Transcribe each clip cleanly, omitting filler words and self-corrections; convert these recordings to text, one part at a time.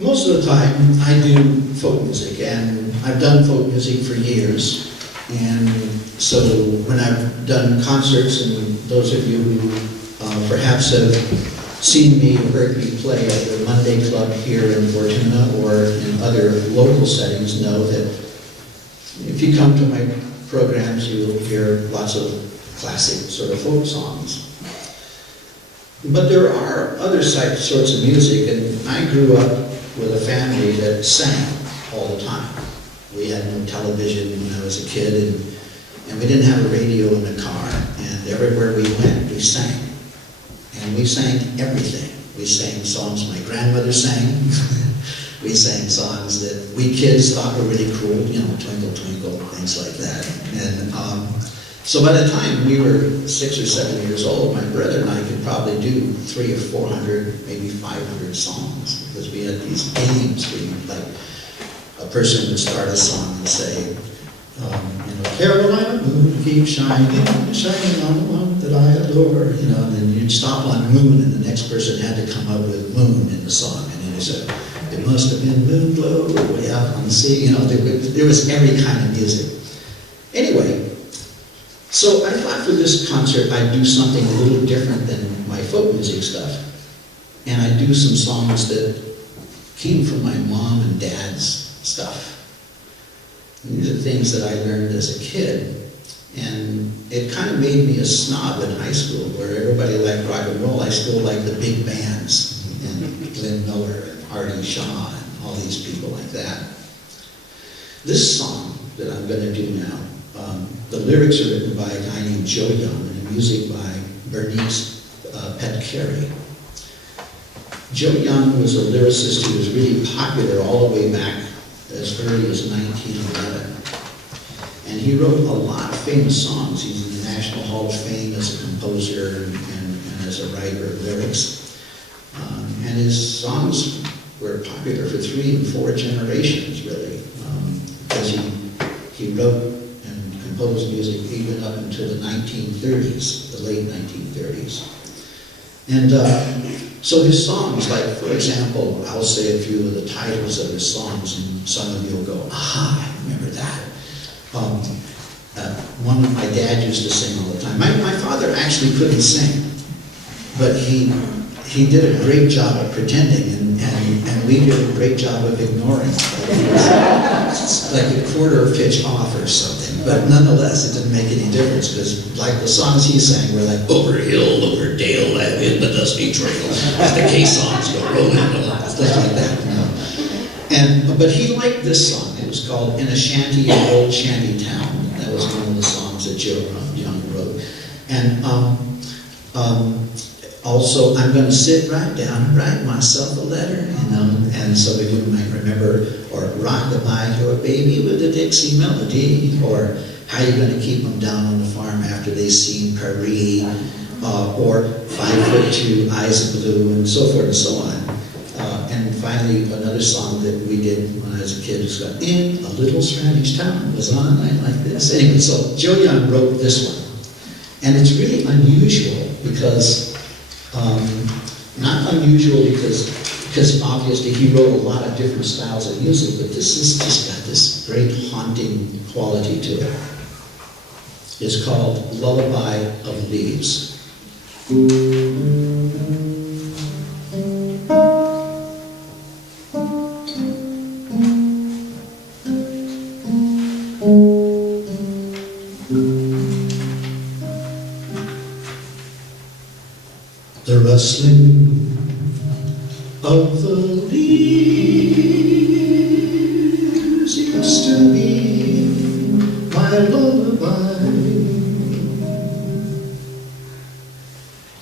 Most of the time, I do folk music, and I've done folk music for years. And so when I've done concerts, and those of you who perhaps have seen me or heard me play at the Monday Club here in Fortuna or in other local settings know that if you come to my programs, you'll hear lots of classic sort of folk songs. But there are other sorts of music, and I grew up with a family that sang all the time. We had no television when I was a kid, and we didn't have a radio in the car, and everywhere we went, we sang. And we sang everything. We sang songs my grandmother sang. We sang songs that we kids thought were really cool, you know, Twinkle, Twinkle, things like that. And so by the time we were 6 or 7 years old, my brother and I could probably do 300 or 400, maybe 500 songs, because we had these games where you, like, a person would start a song and say, Carolina moon, keep shining, shining on the one that I adore, and then you'd stop on moon, and the next person had to come up with moon in the song, and then you said, it must have been moon glow way out on the sea, there was every kind of music. Anyway, so I thought for this concert I'd do something a little different than my folk music stuff, and I'd do some songs that came from my mom and dad's stuff. And these are things that I learned as a kid, and it kind of made me a snob in high school, where everybody liked rock and roll. I still liked the big bands, and Glenn Miller and Artie Shaw and all these people like that. This song that I'm going to do now, the lyrics are written by a guy named Joe Young, and the music by Bernice Petcari. Joe Young was a lyricist who was really popular all the way back as early as 1911. And he wrote a lot of famous songs. He's in the National Hall of Fame as a composer and as a writer of lyrics. And his songs were popular for 3 and 4 generations, really, because he wrote and composed music even up until the 1930s, the late 1930s. And so his songs, like, for example, I'll say a few of the titles of his songs, and some of you will go, aha, I remember that. One my dad used to sing all the time. My father actually couldn't sing, but he did a great job of pretending, and we did a great job of ignoring. It's like a quarter pitch off or something, but nonetheless, it didn't make any difference, because like the songs he sang were like, over hill, over dale, I've hit the dusty trail, as the K-songs go rolling along, stuff like that. But he liked this song. It was called In a Shanty in Old Shanty Town. That was one of the songs that Joe Young wrote. And also, I'm going to sit right down and write myself a letter, and some of you might remember, or rock-a-bye to a baby with a Dixie melody, or how you going to keep them down on the farm after they've seen Paris, or 5'2", Eyes of Blue, and so forth and so on. And finally, another song that we did when I was a kid was called In a Little Spanish Town was on a night like this. Anyway, so Joe Young wrote this one. And it's really unusual because, not unusual because obviously he wrote a lot of different styles of music, but this has just got this great haunting quality to it. It's called Lullaby of Leaves. The rustling of the leaves used to be my lullaby.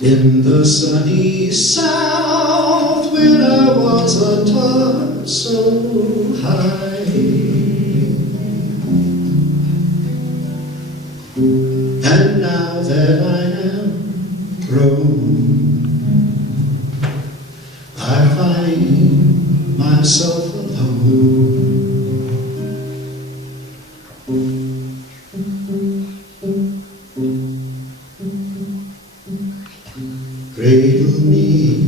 In the sunny south, when I was a tot so high, and now that I am grown, I find myself alone. Cradle me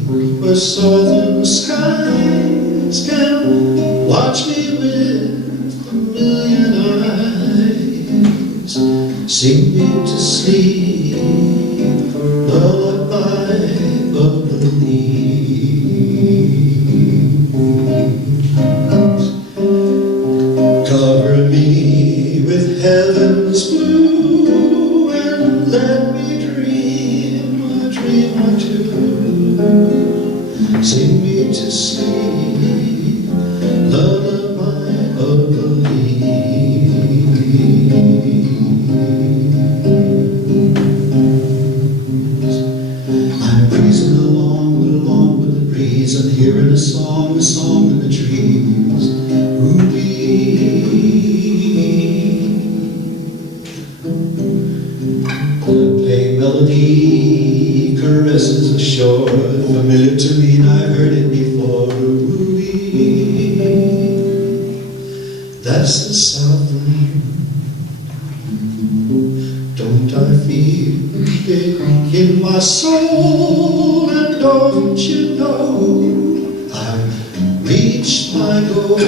where southern skies friends can watch me with a million eyes, sing me to sleep, lullaby of the leaves. Cover me with heaven's blue and let me dream a dream or two. Sing me to sleep, lullaby of the leaves. I'm breezing along with the breeze and hearing a song in the trees. Ruby. The plain melody caresses the shore, familiar to me and I've heard it before. Ruby, that's the Southland. Don't I feel it in my soul? And don't you know I've reached my goal?